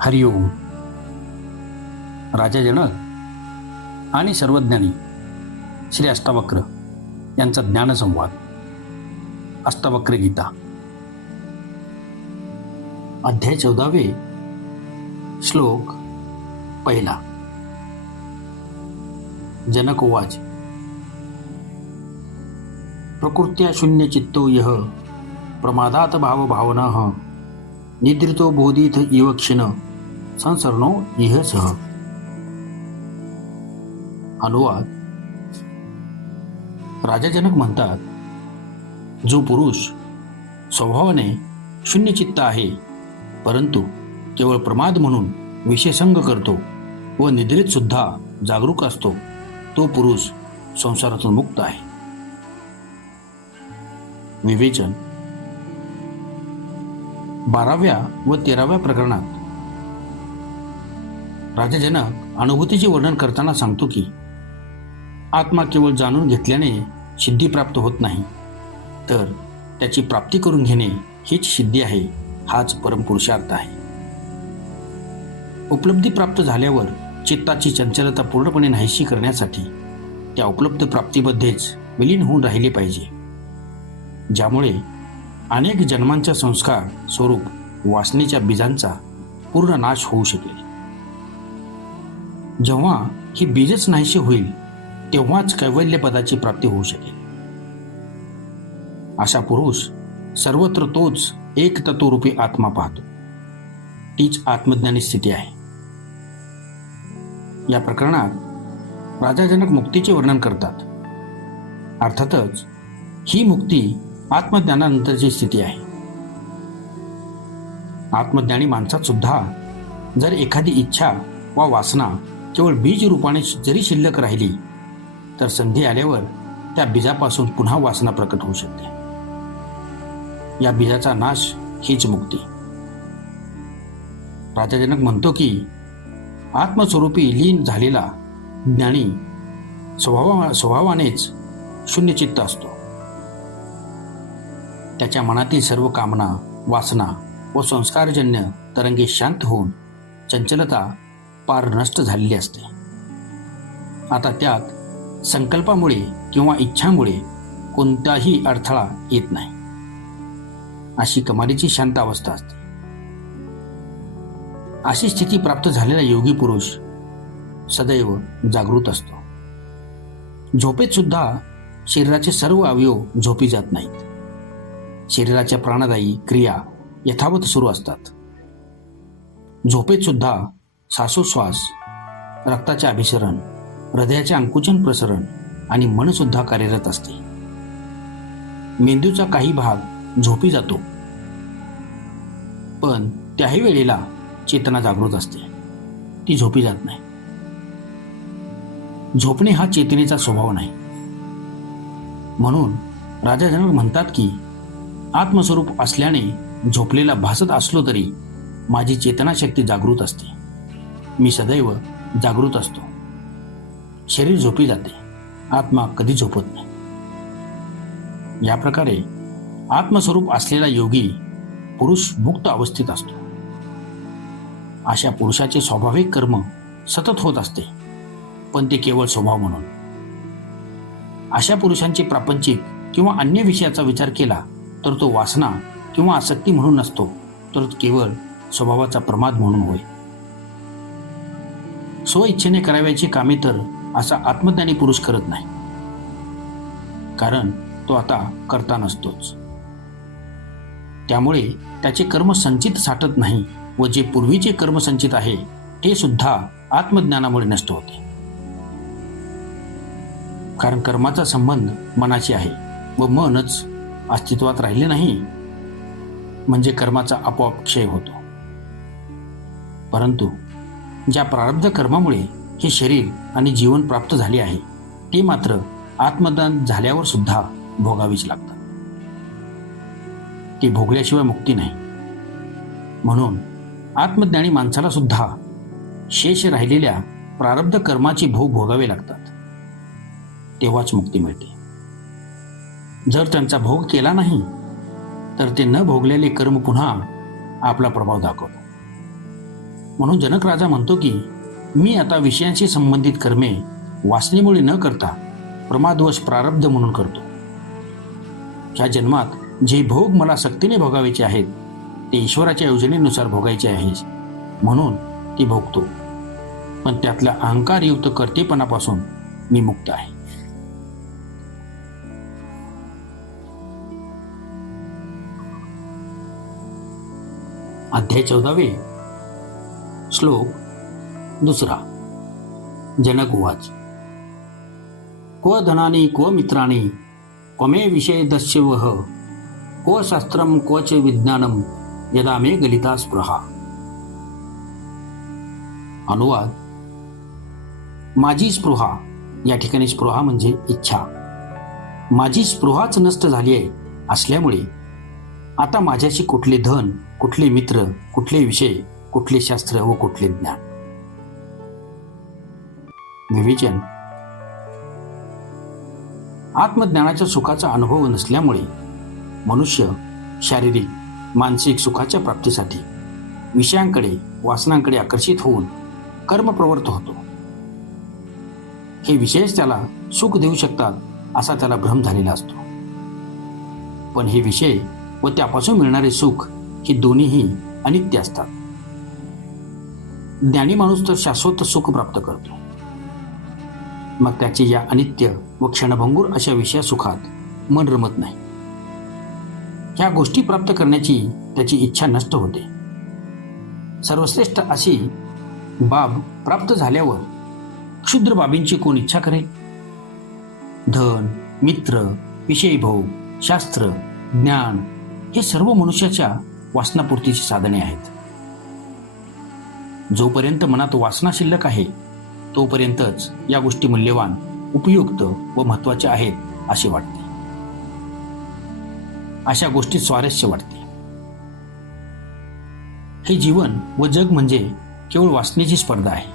हरिओम राजा जनक आणि सर्वज्ञानी श्री अष्टावक्र यांचा ज्ञानसंवाद. अष्टावक्र गीता. अध्याय चौदावे श्लोक पहिला. जनक उवाच प्रकृत्या शून्य चित्तो यह प्रमादात भावभावना निद्रितो बोधित इव क्षीण. संसर्णो इह सह. अनुवाद. राजाजनक म्हणतात जो पुरुष स्वभावाने शून्यचित्त आहे परंतु केवळ प्रमाद म्हणून विषयसंग करतो व निद्रेत सुद्धा जागरूक असतो तो पुरुष संसारातून मुक्त आहे. विवेचन. बाराव्या व तेराव्या प्रकरणात. राजा जनक अनुभूतीचे वर्णन करताना सांगतो की आत्मा केवळ जाणून घेतल्याने सिद्धी प्राप्त होत नाही. तर त्याची प्राप्ती करून घेणे हीच सिद्धी आहे हाच परमपुरुषार्थ आहे. उपलब्धी प्राप्त झाल्यावर चित्ताची चंचलता पूर्णपणे नाहीशी करण्यासाठी त्या उपलब्ध प्राप्तीमध्येच विलीन होऊन राहिले पाहिजे. ज्यामुळे अनेक जन्मांच्या संस्कार स्वरूप वासनेच्या बीजांचा पूर्ण नाश होऊ शकेल. जेव्हा ही बीजच नाहीशी होईल तेव्हाच कैवल्यपदाची प्राप्ती होऊ शकेल. अशा पुरुष सर्वत्र तोच एक तत्वरूपी आत्मा पाहतो. तीच आत्मज्ञानी स्थिती आहे. या प्रकरणात राजाजनक मुक्तीचे वर्णन करतात. अर्थातच ही मुक्ती आत्मज्ञानानंतरची स्थिती आहे. आत्मज्ञानी माणसात सुद्धा जर एखादी इच्छा वा वासना केवळ बीज रूपाने जरी शिल्लक राहिली तर संधी आल्यावर त्या बीजापासून पुन्हा वासना प्रकट होऊ शकते. या बीजाचा नाश हीच मुक्ती. राजाजनक म्हणतो की आत्मस्वरूपी लीन झालेला ज्ञानी स्वभावा स्वभावानेच शून्यचित्त असतो. त्याच्या मनातील सर्व कामना वासना व संस्कारजन्य तरंगे शांत होऊन चंचलता पार नष्ट झालेली असते. आता त्यात संकल्पामुळे किंवा इच्छामुळे कोणताही अडथळा येत नाही. अशी कमालीची शांत अवस्था असते. अशी स्थिती प्राप्त झालेला योगी पुरुष सदैव जागृत असतो. झोपेत सुद्धा शरीराचे सर्व अवयव झोपी जात नाहीत. शरीराच्या प्राणदायी क्रिया यथावत सुरू असतात. झोपेत सुद्धा श्वासोश्वास रक्ताचे अभिसरण हृदयाचे अंकुचन प्रसरण आणि मन सुद्धा कार्यरत असते. मेंदूचा काही भाग झोपी जातो पण त्याही वेळेला चेतना जागृत असते. ती झोपी जात नाही. झोपणे हा चेतनेचा स्वभाव नाही. म्हणून राजा जनक म्हणतात की आत्मस्वरूप असल्याने झोपलेला भासत असलो तरी माझी चेतनाशक्ती जागृत असते. मी सदैव जागृत असतो. शरीर झोपी जाते. आत्मा कधी झोपत नाही. या प्रकारे आत्मस्वरूप असलेला योगी पुरुष मुक्त अवस्थेत असतो. अशा पुरुषाचे स्वाभाविक कर्म सतत होत असते पण ते केवळ स्वभाव म्हणून. अशा पुरुषांचे प्रापंचिक किंवा अन्य विषयाचा विचार केला तर तो वासना किंवा आसक्ती म्हणून नसतो तर केवळ स्वभावाचा प्रमाद म्हणून होय. स्वइच्छेने करावयाची कामे तर असा आत्मज्ञानी पुरुष करत नाही. कारण तो आता करता नसतोच. त्यामुळे त्याचे कर्म संचित साठत नाही व जे पूर्वीचे कर्म संचित आहे ते सुद्धा आत्मज्ञानामुळे नष्ट होते. कारण कर्माचा संबंध मनाशी आहे व मनच अस्तित्वात राहिले नाही म्हणजे कर्माचा आपोआप क्षय होतो. परंतु ज्या प्रारब्ध कर्मामुळे हे शरीर आणि जीवन प्राप्त झाले आहे ते मात्र आत्मदान झाल्यावर सुद्धा भोगावीच लागतात. ते भोगल्याशिवाय मुक्ती नाही. म्हणून आत्मज्ञानी माणसाला सुद्धा शेष राहिलेल्या प्रारब्ध कर्माची भोग भोगावे लागतात. तेव्हाच मुक्ती मिळते. जर त्यांचा भोग केला नाही तर ते न भोगलेले कर्म पुन्हा आपला प्रभाव दाखवतो. म्हणून जनक राजा म्हणतो की मी आता विषयांशी संबंधित कर्मे वासनेमुळे न करता प्रमादवश प्रारब्ध म्हणून करतो. ह्या जन्मात जे भोग मला सक्तीने भोगावायचे आहेत ते ईश्वराच्या योजनेनुसार भोगायचे आहे म्हणून ते भोगतो. पण त्यातल्या अहंकारयुक्त कर्तेपणापासून मी मुक्त आहे. अध्याय चौदावे. श्लोक दुसरा. जनक उवाच क्व धनानी क्व मित्राणी क्वमे विषय दस्यवह क्व शास्त्रम क्वच विज्ञानम यदा मे गलिता स्पृहा. अनुवाद. माझी स्पृहा या ठिकाणी स्पृहा म्हणजे इच्छा. माझी स्पृहाच नष्ट झाली आहे असल्यामुळे आता माझ्याशी कुठले धन कुठले मित्र कुठले विषय कुठले शास्त्र व कुठले ज्ञान? विवेचन. आत्मज्ञानाच्या सुखाचा अनुभव नसल्यामुळे मनुष्य शारीरिक मानसिक सुखाच्या प्राप्तीसाठी विषयांकडे वासनांकडे आकर्षित होऊन कर्मप्रवृत्त होतो. हे विषयच त्याला सुख देऊ शकतात असा त्याला भ्रम झालेला असतो. पण हे विषय व त्यापासून मिळणारे सुख की दोन्हीही अनित्य असतात. ज्ञानी माणूस तर शाश्वत सुख प्राप्त करतो. मग त्याचे या अनित्य व क्षणभंगूर अशा विषया सुखात मन रमत नाही. ह्या गोष्टी प्राप्त करण्याची त्याची इच्छा नष्ट होते. सर्वश्रेष्ठ अशी बाब प्राप्त झाल्यावर क्षुद्र बाबींची कोण इच्छा करेल? धन मित्र विषयभोग शास्त्र ज्ञान हे सर्व मनुष्याच्या वासनापूर्तीची साधने आहेत. जोपर्यंत मनात वासना शिल्लक आहे तोपर्यंतच या गोष्टी मूल्यवान उपयुक्त व महत्त्वाच्या आहेत असे वाटते. अशा गोष्टी स्वारस्य वाटते. हे जीवन व जग म्हणजे केवळ वासनेची स्पर्धा आहे.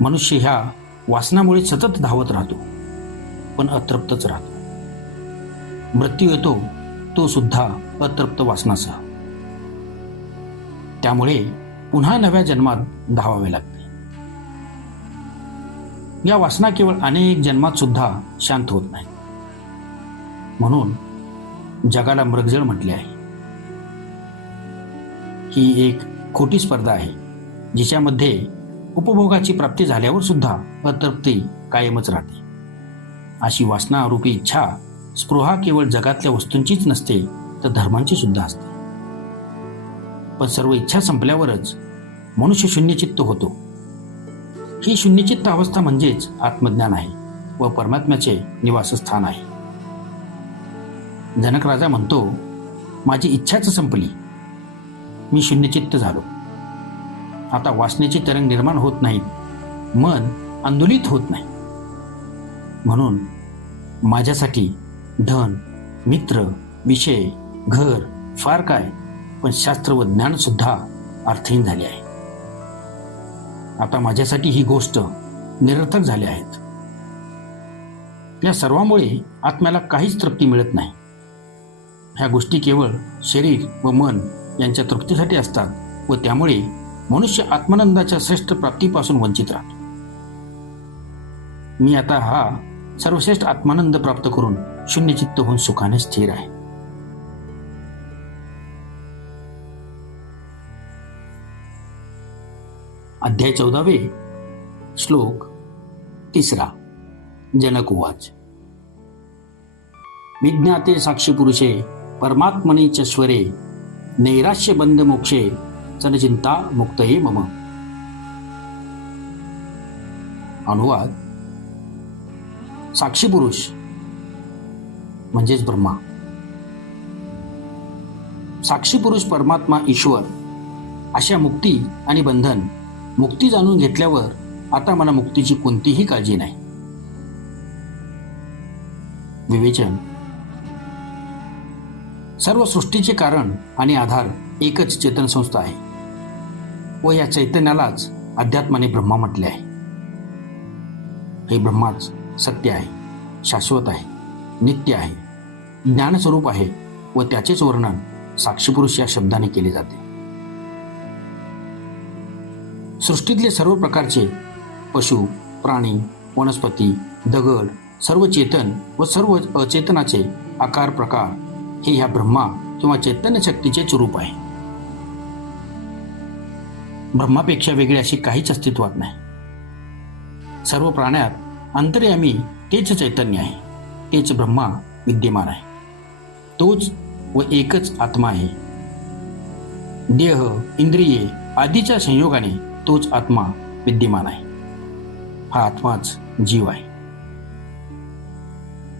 मनुष्य ह्या वासनामुळे सतत धावत राहतो पण अतृप्तच राहतो. मृत्यू येतो तो सुद्धा अतृप्त वासनासह. त्यामुळे पुन्हा नव्या जन्मात धावावे लागते. या वासना केवळ अनेक जन्मात सुद्धा शांत होत नाही म्हणून जगाला मृगजळ म्हटले आहे. ही एक खोटी स्पर्धा आहे जिच्यामध्ये उपभोगाची प्राप्ती झाल्यावर सुद्धा अतृप्ती कायमच राहते. अशी वासनारूपी इच्छा स्पृहा केवळ जगातल्या वस्तूंचीच नसते तर धर्मांची सुद्धा असते. पण सर्व इच्छा संपल्यावरच मनुष्य शून्यचित्त होतो. ही शून्यचित्त अवस्था म्हणजेच आत्मज्ञान आहे व परमात्म्याचे निवासस्थान आहे. जनक राजा म्हणतो माझी इच्छाच संपली. मी शून्यचित्त झालो. आता वासनेचे तरंग निर्माण होत नाहीत मन आंदोलित होत नाही. म्हणून माझ्यासाठी धन मित्र विषय घर फार काय पण शास्त्र व ज्ञान सुद्धा अर्थहीन झाले आहे. आता माझ्यासाठी ही गोष्ट निरर्थक झाली आहेत. या सर्वामुळे आत्म्याला काहीच तृप्ती मिळत नाही. ह्या गोष्टी केवळ शरीर व मन यांच्या तृप्तीसाठी असतात व त्यामुळे मनुष्य आत्मानंदाच्या श्रेष्ठ प्राप्तीपासून वंचित राहतो. मी आता हा सर्वश्रेष्ठ आत्मानंद प्राप्त करून शून्यचित्त होऊन सुखाने स्थिर आहे. अध्याय चौदावे श्लोक तिसरा जनक उवाच विज्ञाते साक्षी पुरुषे परमात्मने च स्वरे नैराश्य बंद मोक्षे चनचिंता मुक्तये मम. अनुवाद साक्षी पुरुष म्हणजेच ब्रह्मा. साक्षी पुरुष परमात्मा ईश्वर अशा मुक्ती आणि बंधन मुक्ती जाणून घेतल्यावर आता मला मुक्तीची कोणतीही काळजी नाही. विवेचन. सर्व सृष्टीचे कारण आणि आधार एकच चेतन संस्था आहे व या चैतन्यालाच अध्यात्माने ब्रह्मा म्हटले आहे. हे ब्रह्माच सत्य आहे शाश्वत आहे नित्य आहे ज्ञानस्वरूप आहे व त्याचेच वर्णन साक्षीपुरुष या शब्दाने केले जाते. सृष्टीतले सर्व प्रकारचे पशु प्राणी वनस्पती दगड सर्व चेतन व सर्व अचेतनाचे आकार प्रकार हे ह्या ब्रह्मा किंवा चैतन्य शक्तीचे स्वरूप आहे. ब्रह्मापेक्षा वेगळे अशी काहीच अस्तित्वात नाही. सर्व प्राण्यात अंतर्यामी तेच चैतन्य आहे. तेच ब्रह्मा विद्यमान आहे. तोच व एकच आत्मा आहे. देह इंद्रिये आदीच्या संयोगाने तोच आत्मा विद्यमान आहे. हा आत्माच जीव आहे.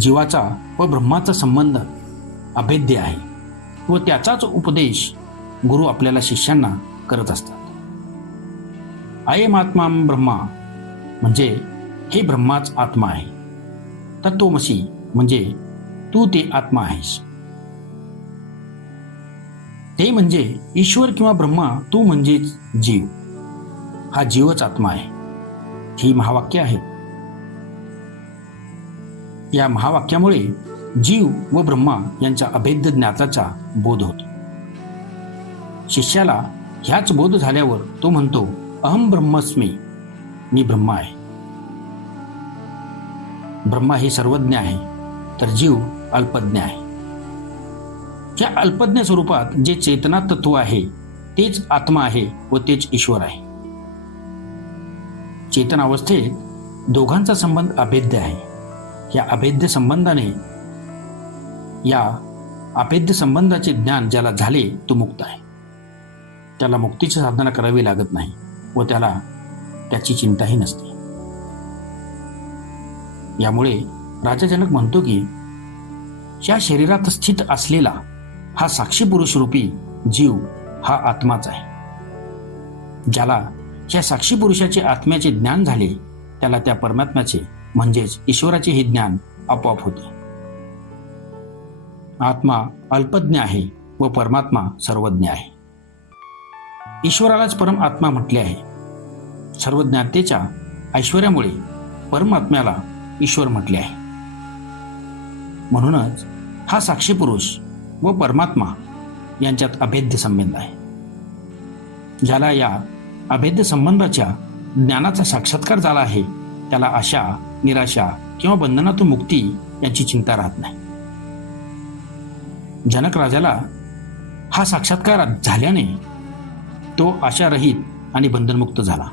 जीवाचा व ब्रह्माचा संबंध अभेद्य आहे व त्याचाच उपदेश गुरु आपल्याला शिष्यांना करत असतात. आयम आत्मा ब्रह्मा म्हणजे हे ब्रह्माच आत्मा आहे. तत्वमसी म्हणजे तू ते आत्मा आहेस. ते म्हणजे ईश्वर किंवा ब्रह्मा तू म्हणजेच जीव. हा जीवच आत्मा आहे. ही महावाक्य आहे. या महावाक्यामुळे जीव व ब्रह्मा यांच्या अभेद्य ज्ञाताचा बोध होतो. शिष्याला ह्याच बोध झाल्यावर तो म्हणतो अहम ब्रह्मस्मी मी ब्रह्मा आहे. ब्रह्मा हे सर्वज्ञ आहे तर जीव अल्पज्ञ आहे. या अल्पज्ञ स्वरूपात जे चेतना तत्व आहे तेच आत्मा आहे व तेच ईश्वर आहे. चेतन अवस्थेत दोघांचा संबंध अभेद्य आहे. या अभेद्य संबंधाने या अभेद्य संबंधाचे ज्ञान ज्याला झाले तो मुक्त आहे. त्याला मुक्तीची साधना करावी लागत नाही व त्याला त्याची चिंताही नसते. यामुळे राजाजनक म्हणतो की या शरीरात स्थित असलेला हा साक्षी पुरुष रूपी जीव हा आत्माच आहे. ज्याला ज्या साक्षी पुरुषाचे आत्म्याचे ज्ञान झाले त्याला त्या परमात्म्याचे म्हणजेच ईश्वराचे हे ज्ञान आपोआप होते. आत्मा अल्पज्ञ आहे व परमात्मा सर्वज्ञ आहे. ईश्वरालाच परम आत्मा म्हटले आहे. सर्वज्ञातेच्या ऐश्वर्यामुळे परमात्म्याला ईश्वर म्हटले आहे. म्हणूनच हा साक्षी पुरुष व परमात्मा यांच्यात अभेद्य संबंध आहे. ज्याला या अभेद्य संबंधाच्या ज्ञानाचा साक्षात्कार झाला आहे त्याला आशा निराशा किंवा बंधनातून मुक्ती याची चिंता राहत नाही. जनक राजाला हा साक्षात्कार झाल्याने तो आशारहित आणि बंधनमुक्त झाला.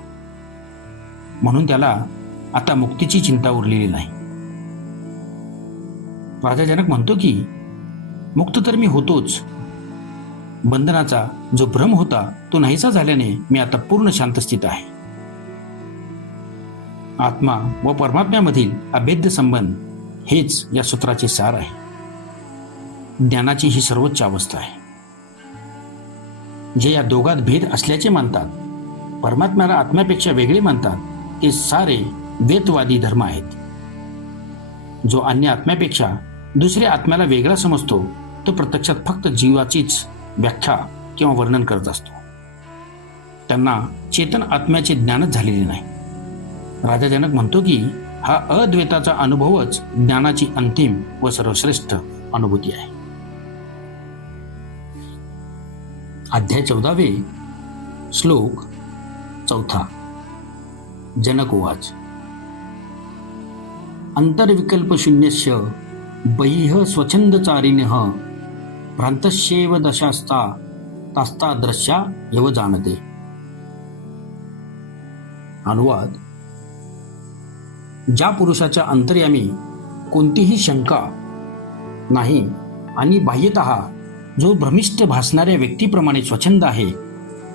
म्हणून त्याला आता मुक्तीची चिंता उरलेली नाही. राजा जनक म्हणतो की मुक्त तर मी होतोच बंधनाचा जो भ्रम होता तो नाहीसा झाल्याने मी आता पूर्ण शांत स्थित आहे. आत्मा व परमात्म्यामधील अभेद्य संबंध हेच या सूत्राचे सार आहे. ज्ञानाची ही सर्वोच्च अवस्था आहे. जे या दोघात भेद असल्याचे मानतात परमात्म्याला आत्म्यापेक्षा वेगळे मानतात ते सारे वेतवादी धर्म आहेत. जो अन्य आत्म्यापेक्षा दुसऱ्या आत्म्याला वेगळा समजतो तो प्रत्यक्षात फक्त जीवाचीच व्याख्या किंवा वर्णन करत असतो. त्यांना चेतन आत्म्याचे ज्ञानच झालेले नाही. राजा जनक म्हणतो की हा अद्वैताचा अनुभवच ज्ञानाची अंतिम व सर्वश्रेष्ठ अनुभूती आहे. अध्याय चौदावे श्लोक चौथा जनक उवाच अंतर्विकल्प शून्यस्य बहिः स्वच्छंदचारिणः भ्रांतस्येव दशास्ता तास्ता दृश्या एव जाणते अनुवाद। ज्या पुरुषाच्या अंतर्यामी कोणतीही शंका नाही आणि बाह्यत जो भ्रमिष्ट भासणाऱ्या व्यक्तीप्रमाणे स्वच्छंद आहे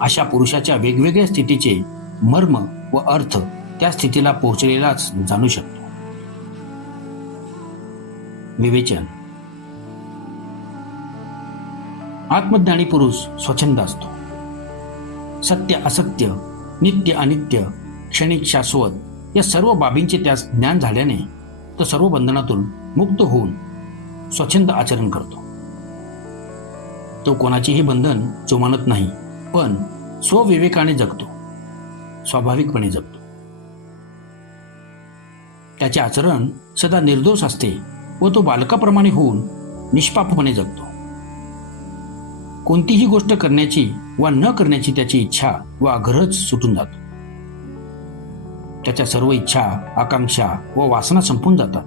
अशा पुरुषाच्या वेगवेगळ्या स्थितीचे मर्म व अर्थ त्या स्थितीला पोहोचलेलाच जाणू शकतो। विवेचन। आत्मज्ञानी पुरुष स्वच्छंद असतो. सत्य असत्य नित्य अनित्य क्षणिक शाश्वत या सर्व बाबींचे त्यास ज्ञान झाल्याने तो सर्व बंधनातून मुक्त होऊन स्वच्छंद आचरण करतो. तो कोणाचेही बंधन जोमानत नाही पण स्वविवेकाने जगतो. स्वाभाविकपणे जगतो. त्याचे आचरण सदा निर्दोष असते व तो बालकाप्रमाणे होऊन निष्पापपणे जगतो. कोणतीही गोष्ट करण्याची वा न करण्याची त्याची इच्छा व आग्रहच सुटून जातो. त्याच्या सर्व इच्छा आकांक्षा व वासना संपून जातात.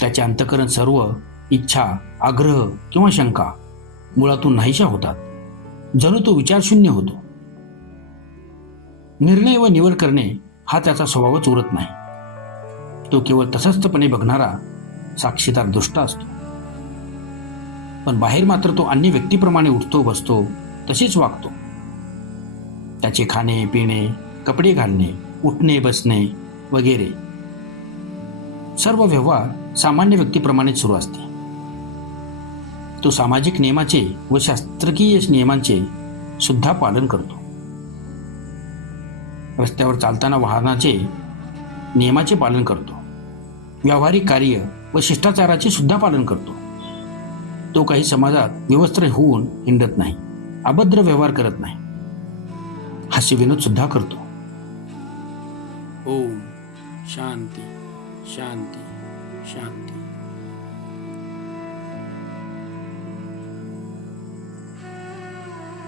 त्याचे अंतकरण सर्व इच्छा आग्रह किंवा शंका मुळातून नाहीशा होतात. जणू तो विचारशून्य होतो. निर्णय व निवड करणे हा त्याचा स्वभावच उरत नाही. तो केवळ तसस्थपणे बघणारा साक्षीदार दृष्टा असतो. पण बाहेर मात्र तो अन्य व्यक्तीप्रमाणे उठतो बसतो तसेच वागतो. त्याचे खाणे पिणे कपडे घालणे उठणे बसणे वगैरे सर्व व्यवहार सामान्य व्यक्तीप्रमाणेच सुरू असते. तो सामाजिक नियमाचे व शास्त्रकीय नियमांचे सुद्धा पालन करतो. रस्त्यावर चालताना वाहनाचे नियमाचे पालन करतो. व्यावहारिक कार्य व शिष्टाचाराचे सुद्धा पालन करतो. तो काही समाजात विवस्त्र होऊन हिंडत नाही अभद्र व्यवहार करत नाही. हास्य विनोद सुद्धा करतो. ओम शांती शांती शांती.